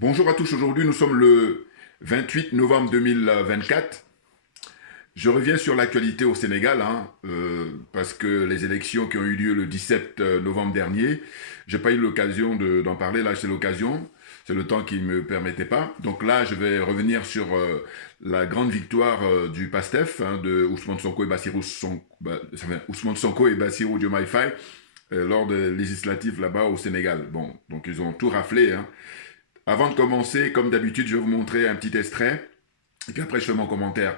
Bonjour à tous, aujourd'hui nous sommes le 28 novembre 2024. Je reviens sur l'actualité au Sénégal, parce que les élections qui ont eu lieu le 17 novembre dernier, j'ai pas eu l'occasion d'en parler, là c'est l'occasion, c'est le temps qui ne me permettait pas. Donc là je vais revenir sur la grande victoire du PASTEF, de Ousmane Sonko et Ousmane Sonko et Bassirou Diomaye Faye lors des législatives là-bas au Sénégal. Bon, donc ils ont tout raflé, hein. Avant de commencer, comme d'habitude, je vais vous montrer un petit extrait, et puis après je fais mon commentaire.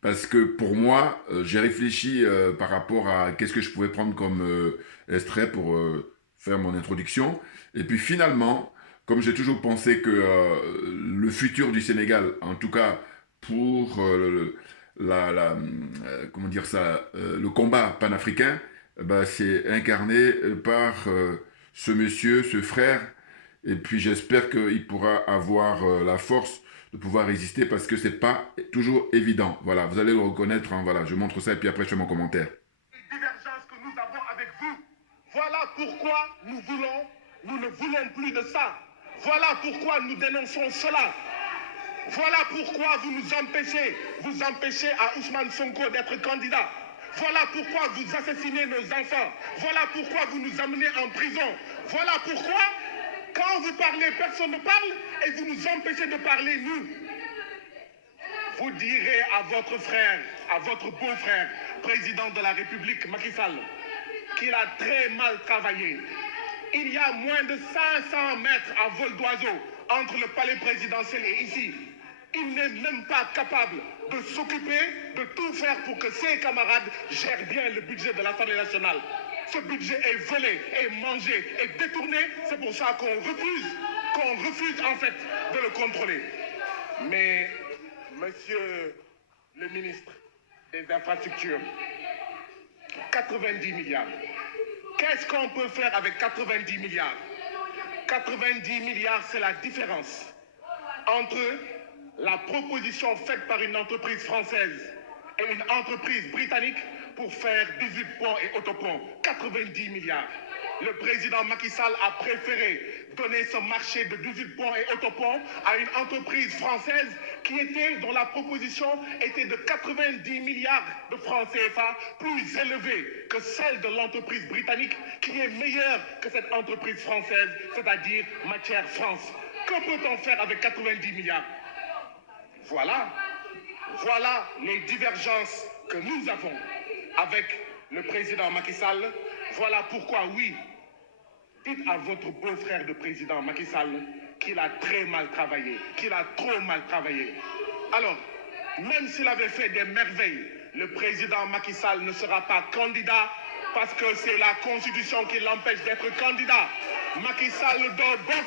Parce que pour moi, j'ai réfléchi par rapport à qu'est-ce que je pouvais prendre comme extrait pour faire mon introduction. Et puis finalement, comme j'ai toujours pensé que le futur du Sénégal, en tout cas pour comment dire ça, le combat panafricain, bah, c'est incarné par ce monsieur, ce frère, et puis j'espère qu'il pourra avoir la force de pouvoir résister parce que c'est pas toujours évident. Voilà, vous allez le reconnaître, hein, voilà, je montre ça et puis après je fais mon commentaire. Divergence que nous avons avec vous. Voilà pourquoi nous ne voulons plus de ça. Voilà pourquoi nous dénonçons cela. Voilà pourquoi vous empêchez à Ousmane Sonko d'être candidat. Voilà pourquoi vous assassinez nos enfants. Voilà pourquoi vous nous amenez en prison. Voilà pourquoi, quand vous parlez, personne ne parle et vous nous empêchez de parler, nous. Vous direz à votre frère, à votre beau-frère, président de la République, Macky Sall, qu'il a très mal travaillé. Il y a moins de 500 mètres à vol d'oiseau entre le palais présidentiel et ici. Il n'est même pas capable de s'occuper, de tout faire pour que ses camarades gèrent bien le budget de l'Assemblée nationale. Ce budget est volé, est mangé, est détourné. C'est pour ça qu'on refuse en fait de le contrôler. Mais, monsieur le ministre des Infrastructures, 90 milliards. Qu'est-ce qu'on peut faire avec 90 milliards? 90 milliards, c'est la différence entre la proposition faite par une entreprise française et une entreprise britannique pour faire 18 ponts et autoponts. 90 milliards. Le président Macky Sall a préféré donner ce marché de 18 ponts et autoponts à une entreprise française dont la proposition était de 90 milliards de francs CFA, plus élevée que celle de l'entreprise britannique, qui est meilleure que cette entreprise française, c'est-à-dire Matière France. Que peut-on faire avec 90 milliards? Voilà. Voilà les divergences que nous avons avec le président Macky Sall. Voilà pourquoi, oui, dites à votre beau-frère de président Macky Sall qu'il a très mal travaillé, qu'il a trop mal travaillé. Alors, même s'il avait fait des merveilles, le président Macky Sall ne sera pas candidat parce que c'est la Constitution qui l'empêche d'être candidat. Macky Sall do bok,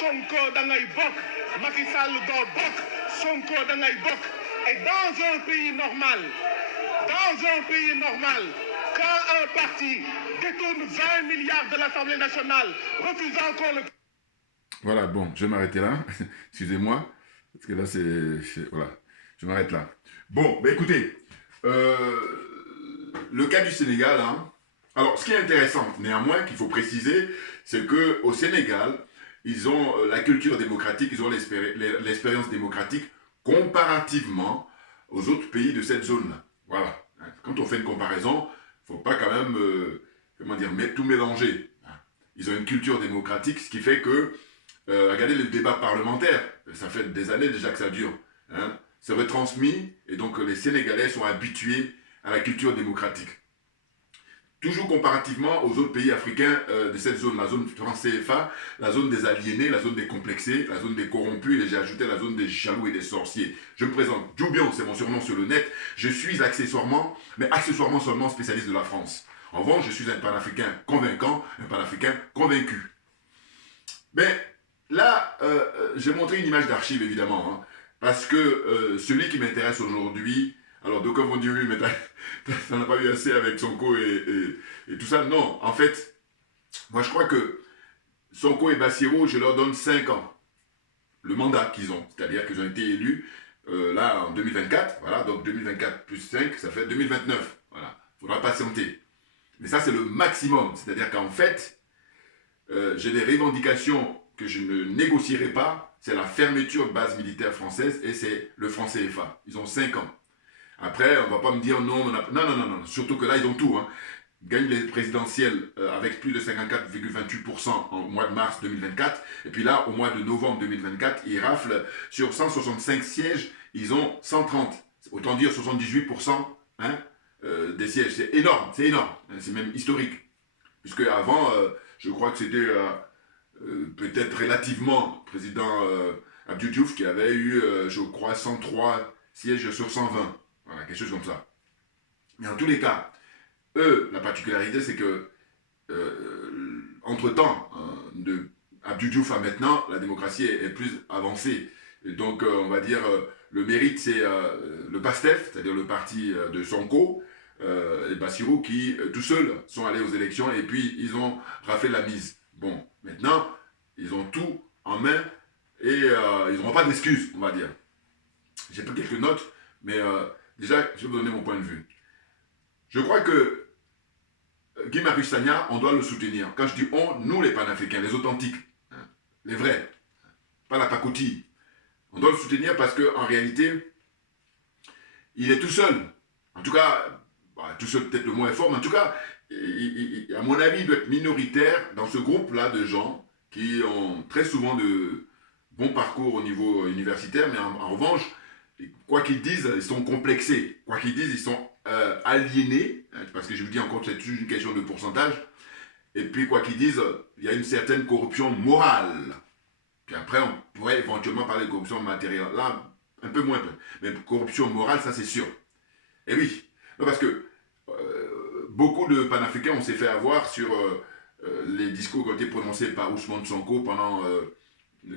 Sonko dangay bok. Macky Sall do bok, Sonko dangay bok. Et dans un pays normal, quand un parti détourne 20 milliards de l'Assemblée nationale, refusant qu'on le... Voilà, bon, je vais m'arrêter là, excusez-moi, parce que là voilà, je m'arrête là. Bon, bah écoutez, le cas du Sénégal, hein, alors ce qui est intéressant néanmoins qu'il faut préciser, c'est que au Sénégal, ils ont la culture démocratique, ils ont l'expérience démocratique comparativement aux autres pays de cette zone-là. Voilà. Quand on fait une comparaison, il ne faut pas quand même, comment dire, tout mélanger. Ils ont une culture démocratique, ce qui fait que, regardez le débat parlementaire, ça fait des années déjà que ça dure. Hein, c'est retransmis, et donc les Sénégalais sont habitués à la culture démocratique. Toujours comparativement aux autres pays africains de cette zone, la zone franc CFA, la zone des aliénés, la zone des complexés, la zone des corrompus, et j'ai ajouté la zone des jaloux et des sorciers. Je me présente, Djoubion, c'est mon surnom sur le net, je suis accessoirement, mais accessoirement seulement spécialiste de la France. En revanche, je suis un panafricain convaincant, un panafricain convaincu. Mais là, j'ai montré une image d'archive évidemment, hein, parce que celui qui m'intéresse aujourd'hui, alors d'aucuns vont dire oui, mais ça n'a pas eu assez avec Sonko et tout ça. Non, en fait, moi je crois que Sonko et Bassirou, je leur donne 5 ans, le mandat qu'ils ont, c'est-à-dire qu'ils ont été élus là en 2024, voilà, donc 2024 plus 5, ça fait 2029, voilà, il faudra patienter. Mais ça c'est le maximum, c'est-à-dire qu'en fait, j'ai des revendications que je ne négocierai pas, c'est la fermeture de base militaire française et c'est le franc CFA. Ils ont 5 ans. Après, on ne va pas me dire non, non, surtout que là, ils ont tout. Hein. Gagnent les présidentielles avec plus de 54,28% au mois de mars 2024. Et puis là, au mois de novembre 2024, ils raflent sur 165 sièges, ils ont 130. Autant dire 78% hein, des sièges. C'est énorme, c'est même historique. Puisque avant, je crois que c'était peut-être relativement président Abdou Diouf qui avait eu, je crois, 103 sièges sur 120. Voilà, quelque chose comme ça. Mais en tous les cas, eux, la particularité, c'est que, entre-temps, de Abdou Diouf à maintenant, la démocratie est plus avancée. Et donc, on va dire, le mérite, c'est le PASTEF, c'est-à-dire le parti de Sonko, et Bassirou, qui, tout seuls, sont allés aux élections et puis ils ont raflé la mise. Bon, maintenant, ils ont tout en main et ils n'auront pas d'excuses, on va dire. J'ai pris quelques notes, mais déjà, je vais vous donner mon point de vue. Je crois que Guy Marius Sagna, on doit le soutenir. Quand je dis on, nous les panafricains, les authentiques, hein, les vrais, pas la pacotille. On doit le soutenir parce qu'en réalité, il est tout seul. En tout cas, tout seul peut-être le mot est fort, mais en tout cas, à mon avis, il doit être minoritaire dans ce groupe-là de gens qui ont très souvent de bons parcours au niveau universitaire, mais en revanche, quoi qu'ils disent, ils sont complexés. Quoi qu'ils disent, ils sont aliénés, hein, parce que je vous dis encore que c'est une question de pourcentage. Et puis, quoi qu'ils disent, il y a une certaine corruption morale. Puis après, on pourrait éventuellement parler de corruption matérielle. Là, un peu moins. Mais corruption morale, ça c'est sûr. Et oui, non, parce que beaucoup de panafricains, on s'est fait avoir sur les discours qui ont été prononcés par Ousmane Sonko pendant,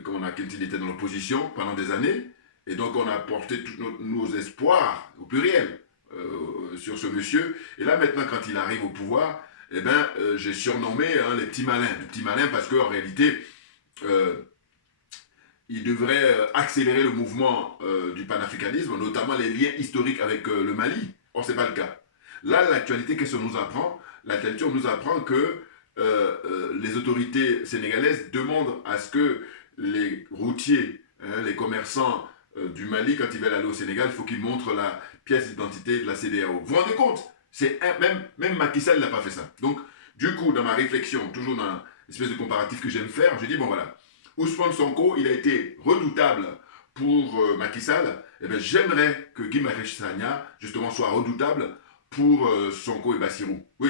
quand il était dans l'opposition, pendant des années. Et donc, on a porté tous nos espoirs, au pluriel, sur ce monsieur. Et là, maintenant, quand il arrive au pouvoir, eh ben, j'ai surnommé hein, les petits malins. Les petits malins parce qu'en réalité, il devrait accélérer le mouvement du panafricanisme, notamment les liens historiques avec le Mali. Or, ce n'est pas le cas. Là, l'actualité, qu'est-ce qu'on nous apprend? L'actualité, on nous apprend que les autorités sénégalaises demandent à ce que les routiers, hein, les commerçants du Mali, quand ils veulent aller au Sénégal, il faut qu'ils montrent la pièce d'identité de la CEDEAO. Vous vous rendez compte? Même Macky Sall n'a pas fait ça. Donc, du coup, dans ma réflexion, toujours dans l'espèce de comparatif que j'aime faire, je dis, bon voilà, Ousmane Sonko, il a été redoutable pour Macky Sall, eh bien, j'aimerais que Guy Marius Sagna, justement, soit redoutable pour Sonko et Bassirou. Oui.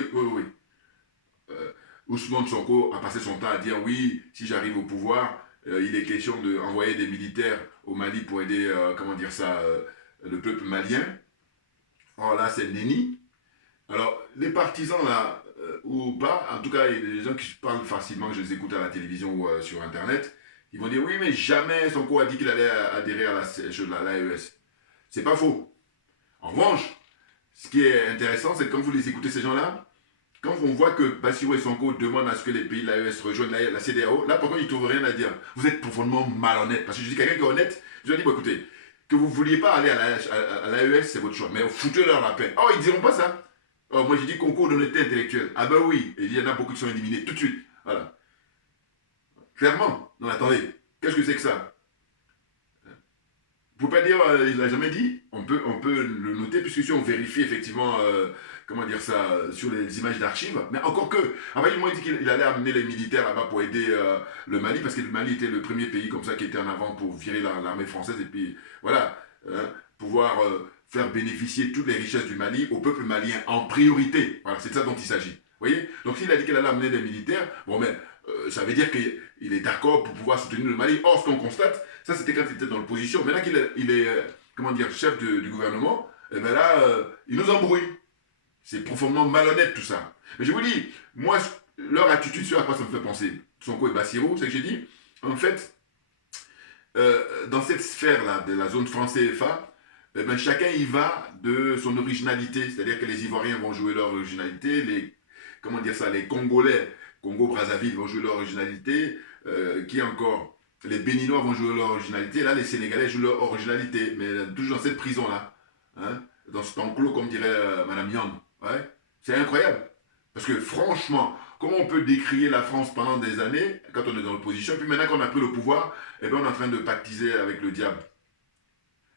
Ousmane Sonko a passé son temps à dire, oui, si j'arrive au pouvoir, il est question d'envoyer des militaires au Mali pour aider, le peuple malien. Or là, c'est Néni. Alors, les partisans là, ou pas, en tout cas, il y a des gens qui parlent facilement, que je les écoute à la télévision ou sur Internet, ils vont dire, oui, mais jamais Sonko a dit qu'il allait adhérer à l'AES. C'est pas faux. En revanche, ce qui est intéressant, c'est que quand vous les écoutez, ces gens-là, quand on voit que Bassirou et Sonko demandent à ce que les pays de l'AES rejoignent la CEDEAO, là, par contre, ils ne trouvent rien à dire. Vous êtes profondément malhonnête. Parce que je dis quelqu'un qui est honnête, je lui ai dit, bon, écoutez, que vous ne vouliez pas aller à l'AES, c'est votre choix. Mais foutez-leur la paix. Oh, ils ne diront pas ça. Oh, moi, j'ai dit concours d'honnêteté intellectuelle. Ah ben oui, et il y en a beaucoup qui sont éliminés tout de suite. Voilà. Clairement. Non, attendez. Qu'est-ce que c'est que ça? Vous ne pouvez pas dire, il ne l'a jamais dit. On peut le noter, puisque si on vérifie effectivement, sur les images d'archives. Mais encore que, après, il m'a dit qu'il allait amener les militaires là-bas pour aider le Mali, parce que le Mali était le premier pays comme ça qui était en avant pour virer l'armée française, et puis, voilà, pouvoir faire bénéficier toutes les richesses du Mali au peuple malien en priorité. Voilà, c'est de ça dont il s'agit. Vous voyez? Donc s'il a dit qu'il allait amener des militaires, bon, mais ça veut dire qu'il est d'accord pour pouvoir soutenir le Mali. Or, ce qu'on constate, ça c'était quand il était dans l'opposition. Maintenant qu'il est chef du gouvernement, et bien là, il nous embrouille. C'est profondément malhonnête tout ça. Mais je vous dis, moi, leur attitude, sur à quoi ça me fait penser, Sonko et Bassirou, c'est que j'ai dit, en fait, dans cette sphère-là, de la zone franc-CFA, eh ben, chacun y va de son originalité. C'est-à-dire que les Ivoiriens vont jouer leur originalité, les Congolais, Congo-Brazzaville vont jouer leur originalité, qui encore? Les Béninois vont jouer leur originalité, là les Sénégalais jouent leur originalité, mais toujours dans cette prison-là, hein, dans cet enclos, comme dirait Madame Yang. Ouais, c'est incroyable. Parce que franchement, comment on peut décrier la France pendant des années, quand on est dans l'opposition, puis maintenant qu'on a pris le pouvoir, eh bien, on est en train de pactiser avec le diable.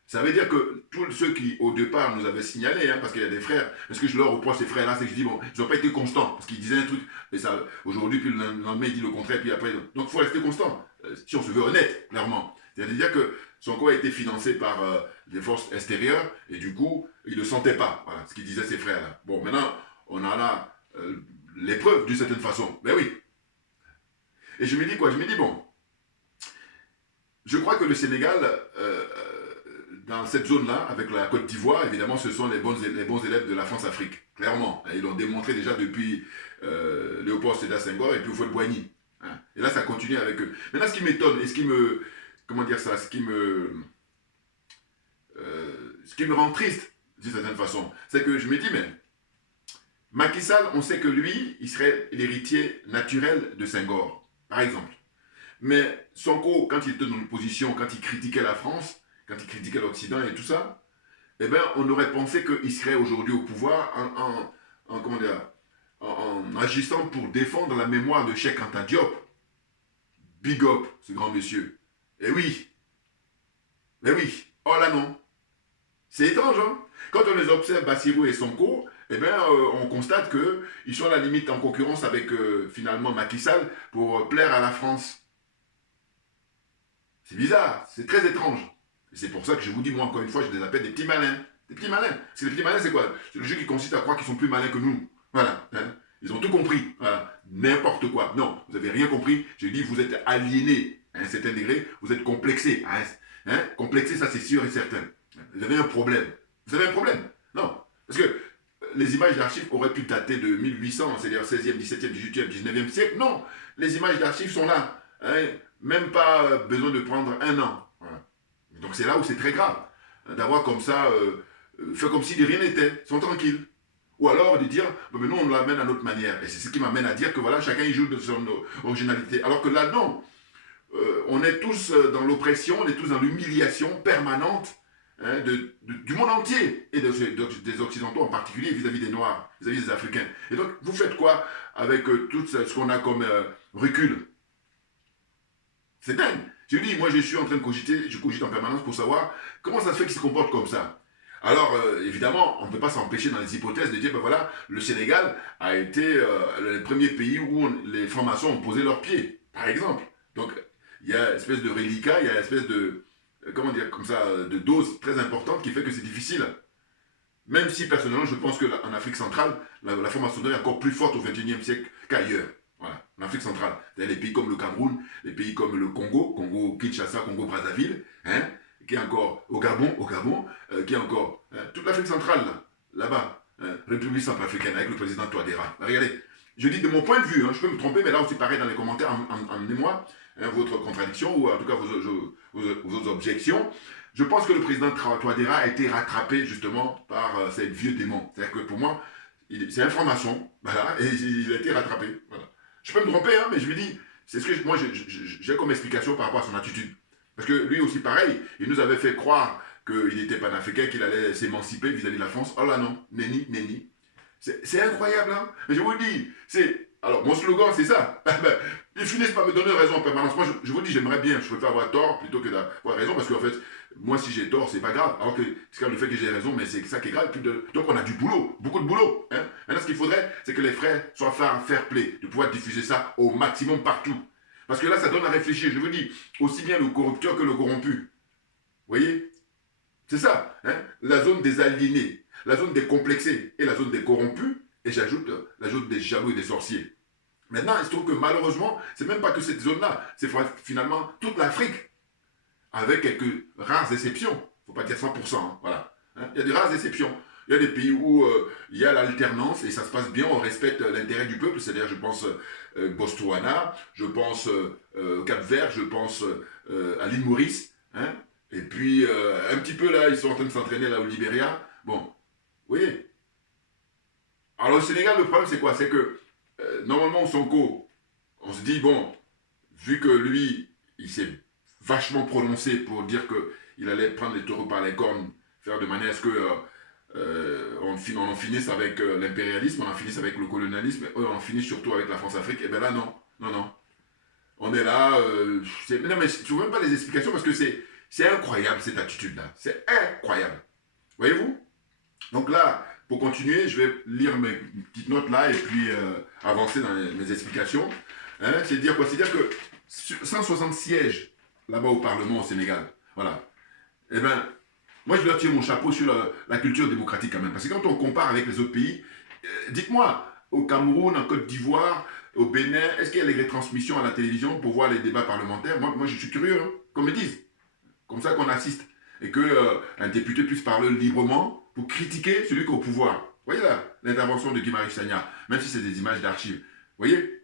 Ça veut dire que tous ceux qui, au départ, nous avaient signalé, parce qu'il y a des frères, parce que je leur reproche ces frères-là, c'est que je dis, bon, ils n'ont pas été constants, parce qu'ils disaient un truc, et ça, aujourd'hui, puis le lendemain, il dit le contraire, puis après, donc il faut rester constant, si on se veut honnête, clairement. C'est-à-dire que Sonko a été financé par des forces extérieures, et du coup, il ne le sentait pas, voilà, ce qu'ils disaient ces frères-là. Bon, maintenant, on a là l'épreuve, d'une certaine façon, ben oui. Et je me dis quoi? Je me dis, bon, je crois que le Sénégal, dans cette zone-là, avec la Côte d'Ivoire, évidemment, ce sont les bons élèves de la France-Afrique, clairement. Ils l'ont démontré déjà depuis Léopold Sédar Senghor et puis Houphouët-Boigny. Et là, ça continue avec eux. Maintenant, ce qui m'étonne et ce qui me... Comment dire ça? Ce qui me rend triste, d'une certaine façon, c'est que je me dis, mais Macky Sall, on sait que lui, il serait l'héritier naturel de Senghor, par exemple. Mais Sonko, quand il était dans l'opposition, quand il critiquait la France, quand il critiquait l'Occident et tout ça, eh bien, on aurait pensé qu'il serait aujourd'hui au pouvoir en agissant pour défendre la mémoire de Cheikh Anta Diop. Big up, ce grand monsieur. Eh oui. Eh oui. Oh là non. C'est étrange, hein? Quand on les observe, Bassirou et Sonko, eh bien, on constate qu'ils sont à la limite en concurrence avec, finalement, Macky Sall pour plaire à la France. C'est bizarre, c'est très étrange. Et c'est pour ça que je vous dis, moi, encore une fois, je les appelle des petits malins. Des petits malins. Parce que les petits malins, c'est quoi? C'est le jeu qui consiste à croire qu'ils sont plus malins que nous. Voilà. Hein? Ils ont tout compris. Voilà. N'importe quoi. Non, vous n'avez rien compris. Je dis, vous êtes aliénés à un certain degré. Vous êtes complexés. Hein? Complexés, ça c'est sûr et certain. Vous avez un problème. Vous avez un problème? Non. Parce que les images d'archives auraient pu dater de 1800, c'est-à-dire 16e, 17e, 18e, 19e siècle. Non. Les images d'archives sont là. Hein? Même pas besoin de prendre un an. Voilà. Donc c'est là où c'est très grave. D'avoir comme ça, fait comme si de rien n'était. Ils sont tranquilles. Ou alors de dire, mais nous on l'amène à notre manière. Et c'est ce qui m'amène à dire que voilà, chacun y joue de son originalité. Alors que là, non. On est tous dans l'oppression, on est tous dans l'humiliation permanente du monde entier. Et des Occidentaux en particulier vis-à-vis des Noirs, vis-à-vis des Africains. Et donc, vous faites quoi avec tout ce qu'on a comme recul? C'est dingue. Je dis, moi je suis en train de cogiter, je cogite en permanence pour savoir comment ça se fait qu'ils se comportent comme ça. Alors, évidemment, on ne peut pas s'empêcher dans les hypothèses de dire, ben voilà, le Sénégal a été le premier pays où les francs-maçons ont posé leurs pieds, par exemple. Donc, il y a une espèce de reliquat, il y a une espèce de, comment dire, comme ça, de dose très importante qui fait que c'est difficile. Même si, personnellement, je pense qu'en Afrique centrale, la franc-maçonnerie est encore plus forte au XXIe siècle qu'ailleurs. Voilà, en Afrique centrale. C'est-à-dire les pays comme le Cameroun, les pays comme le Congo, Congo-Kinshasa, Congo-Brazzaville, qui est encore au Gabon, qui est encore toute l'Afrique centrale, là-bas, République centrafricaine, avec le président Touadéra. Regardez, je dis de mon point de vue, je peux me tromper, mais là aussi pareil dans les commentaires, emmenez-moi votre contradiction, ou en tout cas vos autres objections. Je pense que le président Touadéra a été rattrapé justement par cette vieux démon. C'est-à-dire que pour moi, c'est un franc-maçon, voilà, et il a été rattrapé. Voilà. Je peux me tromper, mais je me dis, c'est ce que moi j'ai comme explication par rapport à son attitude. Parce que lui aussi, pareil, il nous avait fait croire qu'il était panafricain, qu'il allait s'émanciper vis-à-vis de la France. Oh là non, nenni. C'est incroyable, hein. Mais je vous le dis, alors, mon slogan, c'est ça. Ils finissent par me donner raison en permanence. Moi, je vous dis, j'aimerais bien, je préfère avoir tort plutôt que d'avoir raison, parce qu'en fait, moi, si j'ai tort, c'est pas grave. Alors que c'est quand même le fait que j'ai raison, mais c'est ça qui est grave. Donc, on a du boulot, beaucoup de boulot. Maintenant, ce qu'il faudrait, c'est que les frères soient fair play, de pouvoir diffuser ça au maximum partout. Parce que là, ça donne à réfléchir. Je vous dis, aussi bien le corrupteur que le corrompu. Vous voyez? C'est ça, la zone des aliénés, la zone des complexés et la zone des corrompus, et j'ajoute la zone des jaloux et des sorciers. Maintenant, il se trouve que malheureusement, c'est même pas que cette zone-là, c'est finalement toute l'Afrique, avec quelques rares exceptions. Il ne faut pas dire 100%, voilà. Il y a des rares exceptions. Il y a des pays où il y a l'alternance et ça se passe bien, on respecte l'intérêt du peuple, c'est-à-dire je pense Botswana, je pense Cap-Vert, je pense à l'île Maurice, et puis un petit peu là, ils sont en train de s'entraîner là au Libéria. Bon, vous voyez. Alors au Sénégal, le problème c'est quoi? C'est que normalement au Sonko, on se dit, bon, vu que lui, il s'est vachement prononcé pour dire qu'il allait prendre les taureaux par les cornes, faire de manière à ce que on en finisse avec l'impérialisme, on en finisse avec le colonialisme, et eux, on en finisse surtout avec la France-Afrique. Et bien là, non, non, non. On est là, non mais je ne trouve même pas les explications parce que c'est incroyable cette attitude-là. C'est incroyable. Voyez-vous? Donc là, pour continuer, je vais lire mes petites notes là et puis avancer dans mes explications. Hein, c'est dire quoi? C'est dire que 160 sièges là-bas au Parlement au Sénégal. Voilà. Eh bien, moi je leur tire mon chapeau sur la culture démocratique quand même. Parce que quand on compare avec les autres pays, dites-moi, au Cameroun, en Côte d'Ivoire, au Bénin, est-ce qu'il y a les retransmissions à la télévision pour voir les débats parlementaires? Moi je suis curieux, hein, qu'on me dise. Comme ça qu'on assiste. Et qu'un député puisse parler librement pour critiquer celui qui est au pouvoir. Vous voyez là, l'intervention de Guy Marius Sagna, même si c'est des images d'archives. Vous voyez?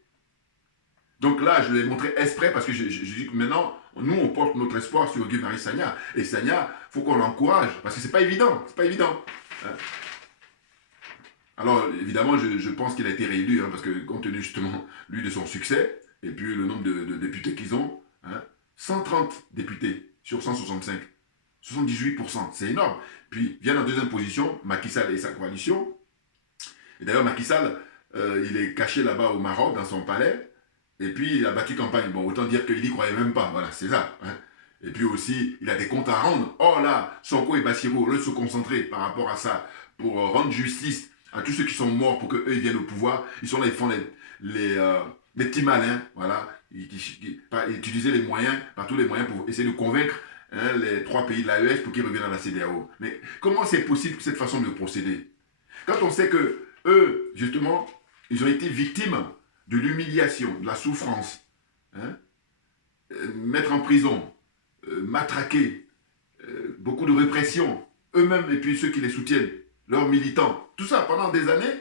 Donc là, je l'ai montré exprès parce que je dis que maintenant, nous, on porte notre espoir sur Guy Marius Sagna. Et Sagna, il faut qu'on l'encourage parce que c'est pas évident. C'est pas évident. Hein? Alors, évidemment, je pense qu'il a été réélu, hein, parce que compte tenu justement, lui, de son succès, et puis le nombre de députés qu'ils ont, hein, 130 députés sur 165, 78%, c'est énorme. Puis vient en deuxième position Macky Sall et sa coalition. Et d'ailleurs, Macky Sall, il est caché là-bas au Maroc, dans son palais, et puis il a battu campagne. Bon, autant dire qu'il n'y croyait même pas, voilà, c'est ça. Hein. Et puis aussi, il a des comptes à rendre. Oh là, Sonko et Bassirou, au lieu de se concentrer par rapport à ça, pour rendre justice à tous ceux qui sont morts pour qu'eux ils viennent au pouvoir, ils sont là, ils font les petits malins, voilà, ils utiliser les moyens, par tous les moyens pour essayer de convaincre les 3 pays de l'AES pour qu'ils reviennent à la CEDEAO. Mais comment c'est possible cette façon de procéder? Quand on sait que eux, justement, ils ont été victimes de l'humiliation, de la souffrance, hein, mettre en prison, matraquer, beaucoup de répression, eux-mêmes et puis ceux qui les soutiennent, leurs militants, tout ça pendant des années.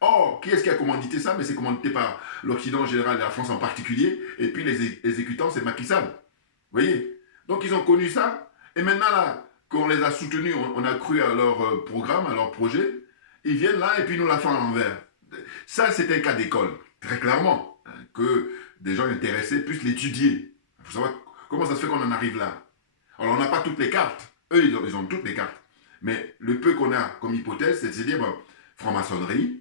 Or, qui est-ce qui a commandité ça? Mais c'est commandité par l'Occident en général et la France en particulier. Et puis les exécutants, c'est Macky Sall. Vous voyez? Donc ils ont connu ça. Et maintenant, là, qu'on les a soutenus, on a cru à leur programme, à leur projet. Ils viennent là et puis nous la font à l'envers. Ça, c'est un cas d'école, très clairement. Hein, que des gens intéressés puissent l'étudier. Il faut savoir comment ça se fait qu'on en arrive là. Alors, on n'a pas toutes les cartes. Eux, ils ont toutes les cartes. Mais le peu qu'on a comme hypothèse, c'est de se dire, bon, franc-maçonnerie,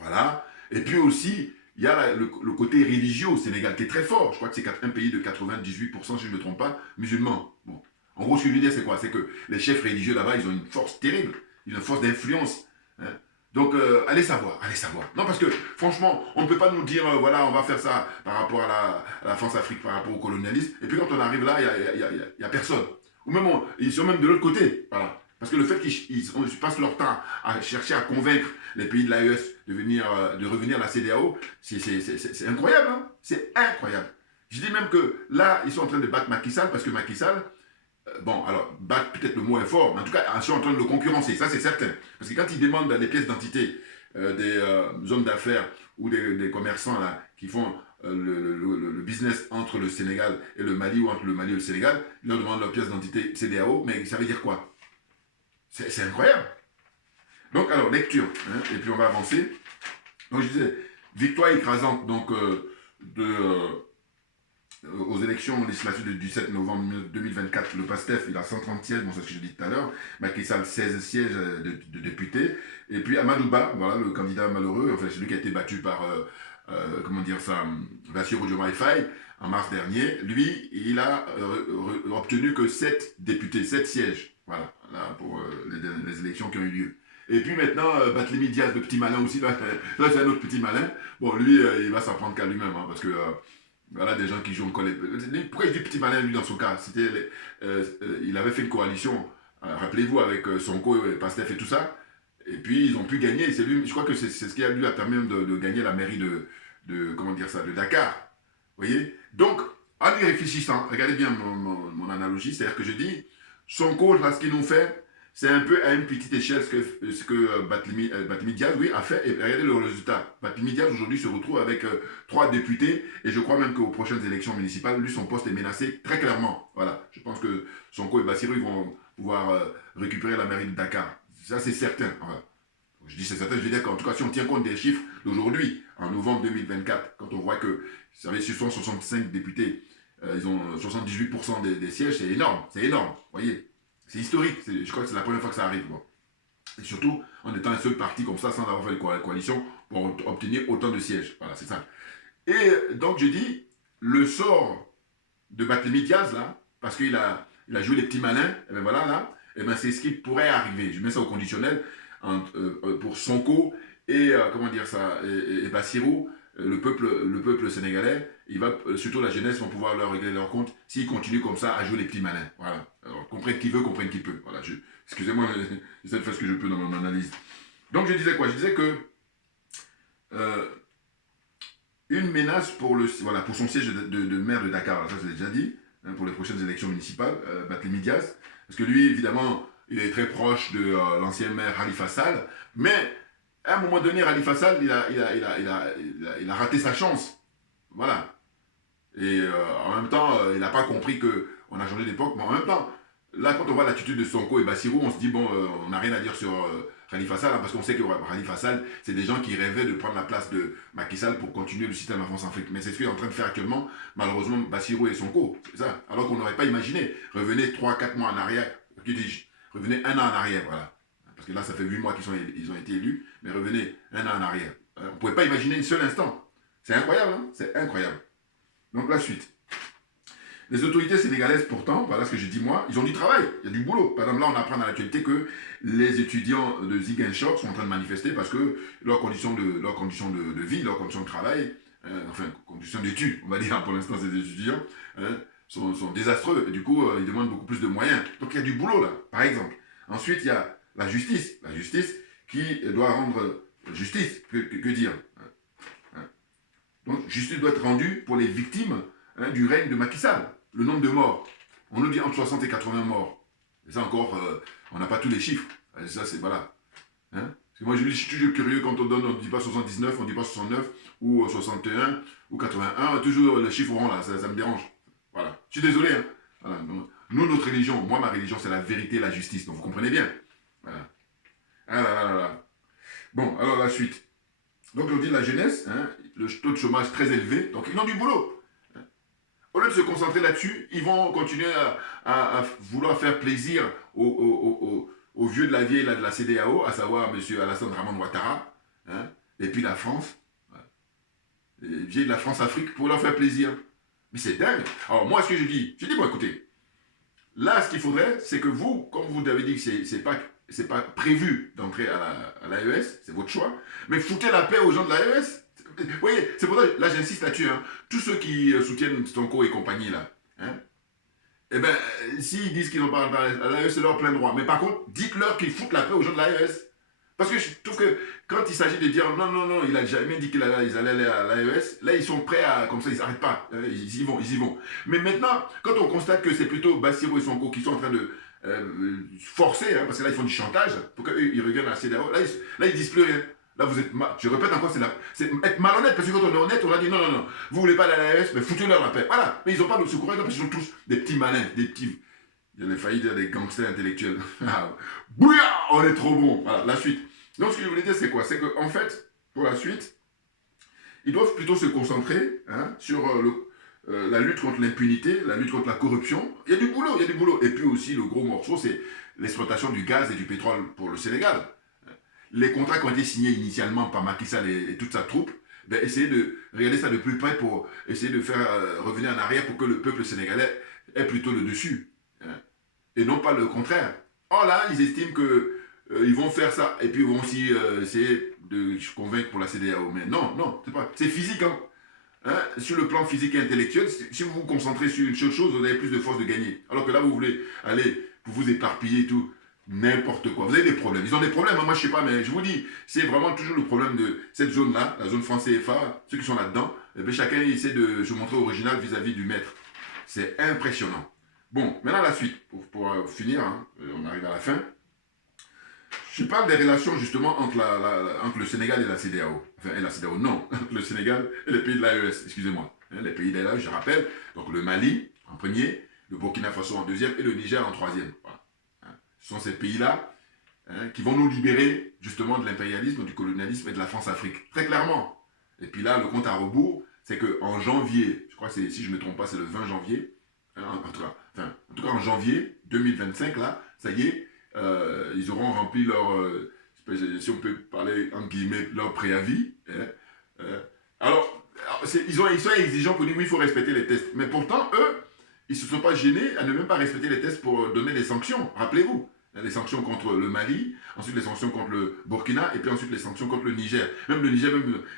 voilà. Et puis aussi, il y a le côté religieux au Sénégal qui est très fort. Je crois que c'est un pays de 98%, si je ne me trompe pas, musulmans. Bon. En gros, ce que je veux dire, c'est quoi? C'est que les chefs religieux là-bas, ils ont une force terrible, une force d'influence. Hein. Donc, allez savoir, allez savoir. Non, parce que, franchement, on ne peut pas nous dire, voilà, on va faire ça par rapport à la France-Afrique, par rapport au colonialisme. Et puis, quand on arrive là, il n'y a personne. Ou même, ils sont même de l'autre côté. Voilà. Parce que le fait qu'ils passent leur temps à chercher à convaincre les pays de l'AES de revenir à la CEDEAO, c'est incroyable. Hein? C'est incroyable. Je dis même que là, ils sont en train de battre Macky Sall parce que Macky Sall, bon, alors, battre peut-être le mot est fort, mais en tout cas, ils sont en train de le concurrencer, ça c'est certain. Parce que quand ils demandent des pièces d'identité des hommes d'affaires ou des commerçants là, qui font le business entre le Sénégal et le Mali ou entre le Mali et le Sénégal, ils leur demandent leur pièce d'identité CEDEAO, mais ça veut dire quoi? C'est incroyable. Donc, alors, lecture, hein, et puis on va avancer. Donc, je disais, victoire écrasante donc, aux élections législatives du 7 novembre 2024, le PASTEF, il a 130 sièges, bon, c'est ce que je dis tout à l'heure, Macky Sall, 16 sièges de députés, et puis Amadou Ba, voilà, le candidat malheureux, enfin, celui qui a été battu par, comment dire ça, Bassirou Diomaye Faye, en mars dernier, lui, il a obtenu que 7 députés, 7 sièges, voilà, là, pour les élections qui ont eu lieu. Et puis maintenant, Barthélémy Diaz, le petit malin aussi, là c'est un autre petit malin. Bon, lui, il va s'en prendre qu'à lui-même, hein, parce que voilà, des gens qui jouent encore les... Pourquoi je dis petit malin, lui, dans son cas? Il avait fait une coalition, rappelez-vous, avec Sonko, Pastef et tout ça, et puis ils ont pu gagner, je crois que c'est ce qui a lui a permis de gagner la mairie comment dire ça, de Dakar. Vous voyez? Donc, en y réfléchissant, regardez bien mon analogie, c'est-à-dire que je dis, Sonko, là, ce qu'il nous fait, c'est un peu à une petite échelle ce que Barthélémy Diaz, oui, a fait. Et regardez le résultat. Barthélémy Diaz, aujourd'hui, se retrouve avec 3 députés. Et je crois même qu'aux prochaines élections municipales, lui, son poste est menacé très clairement. Voilà. Je pense que Sonko et Bassirou vont pouvoir récupérer la mairie de Dakar. Ça, c'est certain. Voilà. Je dis c'est certain, je veux dire qu'en tout cas, si on tient compte des chiffres d'aujourd'hui, en novembre 2024, quand on voit que, vous savez, sur 165 députés, ils ont 78% des sièges, c'est énorme. C'est énorme. Vous voyez? C'est historique, je crois que c'est la première fois que ça arrive. Bon. Et surtout, en étant un seul parti comme ça, sans avoir fait une coalition, pour obtenir autant de sièges. Voilà, c'est ça. Et donc, je dis, le sort de Barthélémy Diaz, là, parce il a joué les petits malins, et ben voilà, là, et ben c'est ce qui pourrait arriver. Je mets ça au conditionnel pour Sonko et, comment dire ça, et Bassirou, le peuple sénégalais, surtout la jeunesse, vont pouvoir leur régler leur compte s'ils continuent comme ça à jouer les petits malins. Voilà. Alors, comprenne qui veut, comprenne qui peut. Voilà, excusez-moi, j'essaie de faire ce que je peux dans mon analyse. Donc, je disais quoi? Je disais que euh, une menace pour, voilà, pour son siège de maire de Dakar, alors ça je l'ai déjà dit, hein, pour les prochaines élections municipales, Barthélémy Diaz, parce que lui, évidemment, il est très proche de l'ancien maire Khalifa Sall, mais à un moment donné, Khalifa Sall, il a raté sa chance. Voilà. Et en même temps, il n'a pas compris qu'on a changé d'époque, mais en même temps, là, quand on voit l'attitude de Sonko et Bassirou, on se dit, bon, on n'a rien à dire sur Khalifa Sall, hein, parce qu'on sait que Khalifa Sall, c'est des gens qui rêvaient de prendre la place de Macky Sall pour continuer le système en France-Afrique. Mais c'est ce qu'il est en train de faire actuellement, malheureusement, Bassirou et Sonko. C'est ça. Alors qu'on n'aurait pas imaginé. Revenez 3-4 mois en arrière. Que dis-je? Revenez un an en arrière, voilà. Parce que là, ça fait 8 mois qu'ils ont été élus, mais revenez un an en arrière. On ne pouvait pas imaginer un seul instant. C'est incroyable, hein? C'est incroyable. Donc la suite. Les autorités sénégalaises, pourtant, voilà ce que j'ai dit moi, ils ont du travail, il y a du boulot. Par exemple, là, on apprend dans l'actualité que les étudiants de Ziguinchor sont en train de manifester parce que leurs conditions de vie, leurs conditions de travail, enfin, conditions d'études, on va dire pour l'instant, ces étudiants, sont désastreux. Et du coup, ils demandent beaucoup plus de moyens. Donc, il y a du boulot, là, par exemple. Ensuite, il y a la justice. La justice qui doit rendre justice. Que dire? Donc, justice doit être rendue pour les victimes du règne de Macky Sall. Le nombre de morts, on nous dit entre 60 et 80 morts. Et ça encore, on n'a pas tous les chiffres. Et ça, c'est voilà. Hein? Parce que moi, je suis toujours curieux quand on donne, on ne dit pas 79, on ne dit pas 69, ou 61, ou 81. Toujours les chiffres ronds, là, ça me dérange. Voilà. Je suis désolé. Hein? Voilà. Nous, notre religion, moi, ma religion, c'est la vérité et la justice. Donc, vous comprenez bien. Voilà. Ah là là là là. Bon, alors la suite. Donc, on dit la jeunesse, hein, le taux de chômage très élevé. Donc, ils ont du boulot. Au lieu de se concentrer là-dessus, ils vont continuer à vouloir faire plaisir aux vieux de la vieille là, de la CEDEAO, à savoir M. Alassane Draman Ouattara, hein, et puis la France, les vieilles de la France-Afrique, pour leur faire plaisir. Mais c'est dingue. Alors moi, ce que je dis, bon écoutez, là, ce qu'il faudrait, c'est que vous, comme vous avez dit que c'est pas prévu d'entrer à l'AES, c'est votre choix, mais foutez la paix aux gens de l'AES. Vous voyez, c'est pour ça, là j'insiste là-dessus, hein. Tous ceux qui soutiennent Sonko et compagnie là, hein, eh ben, s'ils disent qu'ils n'ont pas à l'AES, c'est leur plein droit. Mais par contre, dites-leur qu'ils foutent la paix aux gens de l'AES. Parce que je trouve que quand il s'agit de dire non, non, non, il a jamais dit qu'ils allaient aller à l'AES, là ils sont prêts à, comme ça, ils n'arrêtent pas, ils y vont, ils y vont. Mais maintenant, quand on constate que c'est plutôt Bassirou et Sonko qui sont en train de forcer, hein, parce que là ils font du chantage, pour qu'ils reviennent à la CEDEAO, là ils disent plus rien. Là, vous êtes je répète encore, c'est être malhonnête, parce que quand on est honnête, on a dit non, non, non, vous voulez pas aller à l'AES, mais foutez-leur la paix. Voilà, mais ils n'ont pas de secours, parce qu'ils sont tous des petits malins, des petits. Il y a failli dire des gangsters intellectuels. Bouya, on est trop bon. Voilà, la suite. Donc, ce que je voulais dire, c'est quoi? C'est qu'en fait, pour la suite, ils doivent plutôt se concentrer sur la lutte contre l'impunité, la lutte contre la corruption. Il y a du boulot, il y a du boulot. Et puis aussi, le gros morceau, c'est l'exploitation du gaz et du pétrole pour le Sénégal. Les contrats qui ont été signés initialement par Macky Sall et toute sa troupe, ben, essayer de regarder ça de plus près pour essayer de faire revenir en arrière pour que le peuple sénégalais ait plutôt le dessus. Hein, et non pas le contraire. Or là, ils estiment que ils vont faire ça et puis ils vont aussi essayer de convaincre pour la CEDEAO. Mais non, non, c'est physique. Hein. Hein, sur le plan physique et intellectuel, si vous vous concentrez sur une seule chose, vous avez plus de force de gagner. Alors que là, vous voulez aller pour vous éparpiller et tout. N'importe quoi. Vous avez des problèmes. Ils ont des problèmes, hein, moi je sais pas, mais je vous dis, c'est vraiment toujours le problème de cette zone-là, la zone France CFA, ceux qui sont là-dedans, et bien, chacun essaie de se montrer original vis-à-vis du maître. C'est impressionnant. Bon, maintenant la suite, pour finir, hein, on arrive à la fin. Je parle des relations justement entre le Sénégal et la CEDEAO. Enfin, et la CEDEAO, non, entre le Sénégal et les pays de l'AES, excusez-moi. Hein, les pays de l'AES, je rappelle, donc le Mali en premier, le Burkina Faso en deuxième et le Niger en troisième. Voilà. Ce sont ces pays-là qui vont nous libérer justement de l'impérialisme, du colonialisme et de la France-Afrique. Très clairement. Et puis là, le compte à rebours, c'est qu'en janvier, je crois que si je ne me trompe pas, c'est le 20 janvier, en tout cas en janvier 2025, là, ça y est, ils auront rempli leur, si on peut parler en guillemets, leur préavis. Hein, alors, ils sont exigeants pour dire oui, il faut respecter les tests. Mais pourtant, eux, ils ne se sont pas gênés à ne même pas respecter les tests pour donner des sanctions. Rappelez-vous, les sanctions contre le Mali, ensuite les sanctions contre le Burkina, et puis ensuite les sanctions contre le Niger. Même le Niger,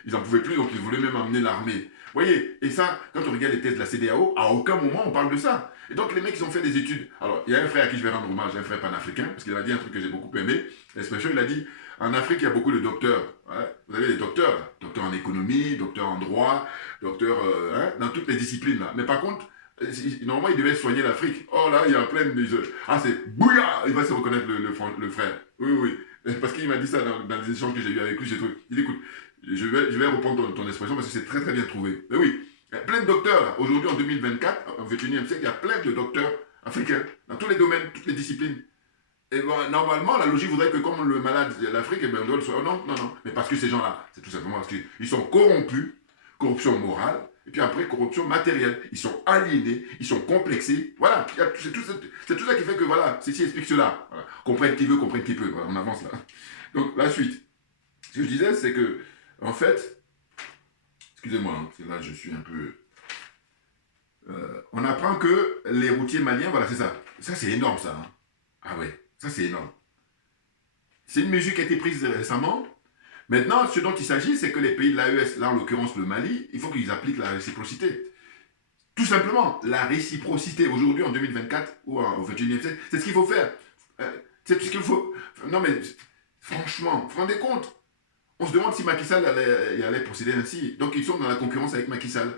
ils n'en pouvaient plus, donc ils voulaient même emmener l'armée. Vous voyez, et ça, quand on regarde les tests de la CEDEAO, à aucun moment on parle de ça. Et donc les mecs, ils ont fait des études. Alors, il y a un frère à qui je vais rendre hommage, un frère panafricain, parce qu'il a dit un truc que j'ai beaucoup aimé. L'expression, il a dit, en Afrique, il y a beaucoup de docteurs. Ouais. Vous avez des docteurs, là. Docteurs en économie, docteurs en droit, docteurs dans toutes les disciplines. Là. Mais par contre, normalement, il devait soigner l'Afrique. Oh là, il y a plein de... Ah, c'est bouillard. Il va se reconnaître le frère. Oui, oui. Parce qu'il m'a dit ça dans les échanges que j'ai eu avec lui. J'ai trouvé... Il dit, écoute, je vais reprendre ton expression parce que c'est très très bien trouvé. Mais oui, il y a plein de docteurs là. Aujourd'hui, en 2024, au 21e siècle, il y a plein de docteurs africains dans tous les domaines, toutes les disciplines. Et bon, normalement, la logique voudrait que comme le malade de l'Afrique, eh ben, on doit le soigner. Non, non, non. Mais parce que ces gens-là, c'est tout simplement parce qu'ils sont corrompus, corruption morale, et puis après, corruption matérielle. Ils sont aliénés, ils sont complexés. Voilà, c'est tout ça qui fait que, voilà, ceci explique cela. Voilà. Comprenne qui veut, comprenne qui peut. Voilà, on avance là. Donc, la suite. Ce que je disais, c'est que, en fait, excusez-moi, hein, parce que là, je suis un peu... on apprend que les routiers maliens, voilà, c'est ça. Ça, c'est énorme, ça. Hein. Ah ouais, ça, c'est énorme. C'est une mesure qui a été prise récemment. Maintenant, ce dont il s'agit, c'est que les pays de l'AES, là en l'occurrence le Mali, il faut qu'ils appliquent la réciprocité. Tout simplement, la réciprocité aujourd'hui en 2024 ou au 21e siècle, c'est ce qu'il faut faire. C'est tout ce qu'il faut. Non mais, franchement, vous vous rendez compte? On se demande si Macky Sall allait procéder ainsi. Donc ils sont dans la concurrence avec Macky Sall.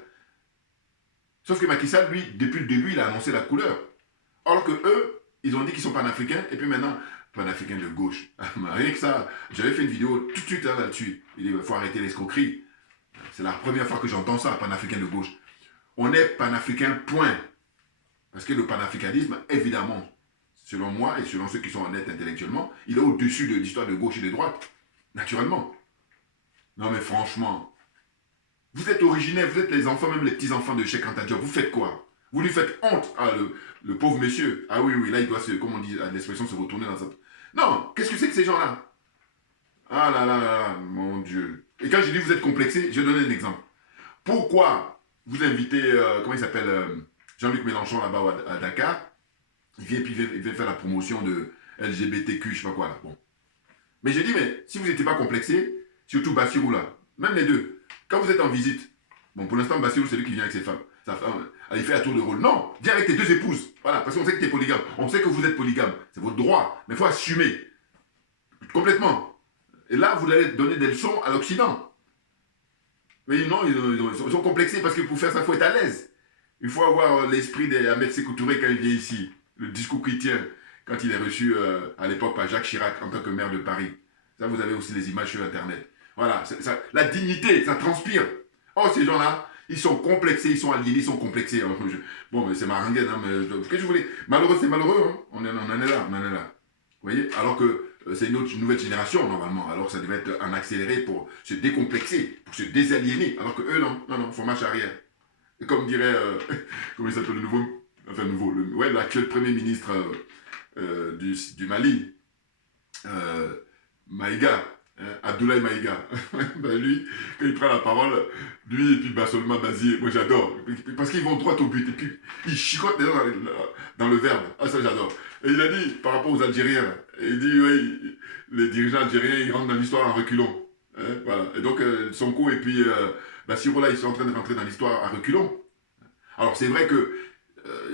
Sauf que Macky Sall, lui, depuis le début, il a annoncé la couleur. Alors que eux, ils ont dit qu'ils sont panafricains, et puis maintenant, panafricains de gauche. Rien que ça, j'avais fait une vidéo tout de suite hein, là-dessus. Il faut arrêter l'escroquerie. C'est la première fois que j'entends ça, panafricain de gauche. On est panafricain, point. Parce que le panafricanisme, évidemment, selon moi et selon ceux qui sont honnêtes intellectuellement, il est au-dessus de l'histoire de gauche et de droite. Naturellement. Non mais franchement, vous êtes originaire, vous êtes les enfants, même les petits-enfants de Cheikh Anta Diop, vous faites quoi? Vous lui faites honte. Ah, le pauvre monsieur. Ah oui, oui, là, il doit, comme on dit, à l'expression, se retourner dans sa... Non, qu'est-ce que c'est que ces gens-là? Ah là là là là, mon Dieu. Et quand je dis vous êtes complexé, je vais donner un exemple. Pourquoi vous invitez, comment il s'appelle, Jean-Luc Mélenchon là-bas à Dakar, il vient faire la promotion de LGBTQ, je sais pas quoi là. Bon. Mais j'ai dit, mais si vous n'étiez pas complexé, surtout Bassirou là, même les deux, quand vous êtes en visite, bon pour l'instant Bassirou c'est lui qui vient avec ses femmes, sa femme, il fait un tour de rôle. Non, viens avec tes deux épouses. Voilà, parce qu'on sait que tu es polygame. On sait que vous êtes polygame. C'est votre droit. Mais il faut assumer. Complètement. Et là, vous allez donner des leçons à l'Occident. Mais non, ils sont complexés parce que pour faire ça, il faut être à l'aise. Il faut avoir l'esprit d'Ahmed Sékou Touré quand il vient ici. Le discours qu'il tient quand il est reçu à l'époque par Jacques Chirac en tant que maire de Paris. Ça, vous avez aussi les images sur Internet. Voilà, la dignité, ça transpire. Oh, ces gens-là, ils sont complexés, ils sont aliénés, ils sont complexés. Bon, mais c'est ma rengaine, hein, mais ce que je voulais. Malheureux, c'est malheureux, hein. On en est là, on en est là. Vous voyez? Alors que c'est une nouvelle génération, normalement. Alors ça devait être un accéléré pour se décomplexer, pour se désaliéner. Alors que eux, non, non, non, faut marche arrière. Et comme dirait, comment il s'appelle le nouveau, enfin nouveau, l'actuel premier ministre du Mali, Maïga, Abdoulaye Maïga, ben lui, quand il prend la parole, lui et puis Bassolma Bazier, moi j'adore, parce qu'ils vont droit au but, et puis ils chicotent dans le verbe, ah ça j'adore. Et il a dit, par rapport aux Algériens, il dit, oui, les dirigeants algériens, ils rentrent dans l'histoire en reculons. Hein, voilà. Et donc Sonko et puis Bassirou là, ils sont en train de rentrer dans l'histoire à reculons. Alors c'est vrai que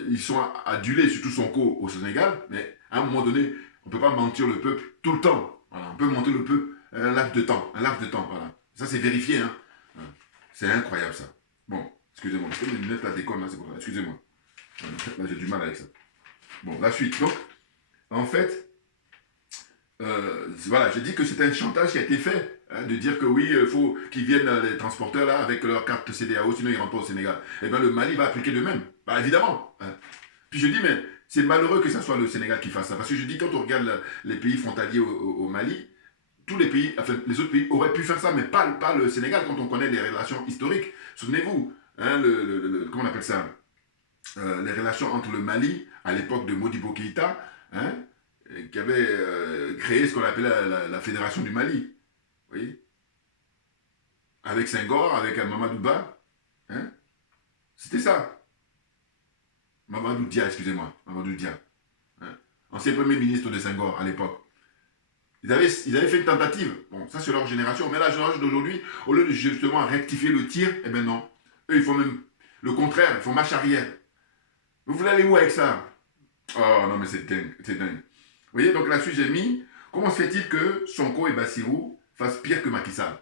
ils sont adulés, surtout Sonko au Sénégal, mais à un moment donné, on ne peut pas mentir le peuple tout le temps. Voilà, on peut mentir le peuple un laps de temps, voilà. Ça c'est vérifié, hein. C'est incroyable ça. Bon, excusez-moi, parce que les lunettes là déconnent là, c'est pour ça. Excusez-moi. Là j'ai du mal avec ça. Bon, la suite. Donc, en fait, voilà, j'ai dit que c'était un chantage qui a été fait, hein, de dire que oui, il faut qu'ils viennent les transporteurs là avec leur carte CEDEAO, sinon ils ne rentrent pas au Sénégal. Eh bien le Mali va appliquer de même. Bah évidemment. Hein. Puis je dis, mais c'est malheureux que ce soit le Sénégal qui fasse ça. Parce que je dis, quand on regarde les pays frontaliers au Mali, tous les pays, enfin les autres pays auraient pu faire ça, mais pas le Sénégal quand on connaît les relations historiques. Souvenez-vous, hein, comment on appelle ça, les relations entre le Mali, à l'époque de Modibo Keïta, hein, qui avait créé ce qu'on appelait la Fédération du Mali. Vous voyez? Avec Senghor, avec Mamadou Ba. Hein? C'était ça. Mamadou Dia, excusez-moi. Mamadou Dia. Hein? Ancien premier ministre de Senghor à l'époque. Ils avaient fait une tentative. Bon, ça c'est leur génération. Mais la génération d'aujourd'hui, au lieu de justement rectifier le tir, eh bien non. Eux, ils font même le contraire. Ils font marche arrière. Vous voulez aller où avec ça? Oh non, mais c'est dingue. C'est dingue. Vous voyez, donc là-dessus, j'ai mis comment se fait-il que Sonko et Bassirou fassent pire que Macky Sall?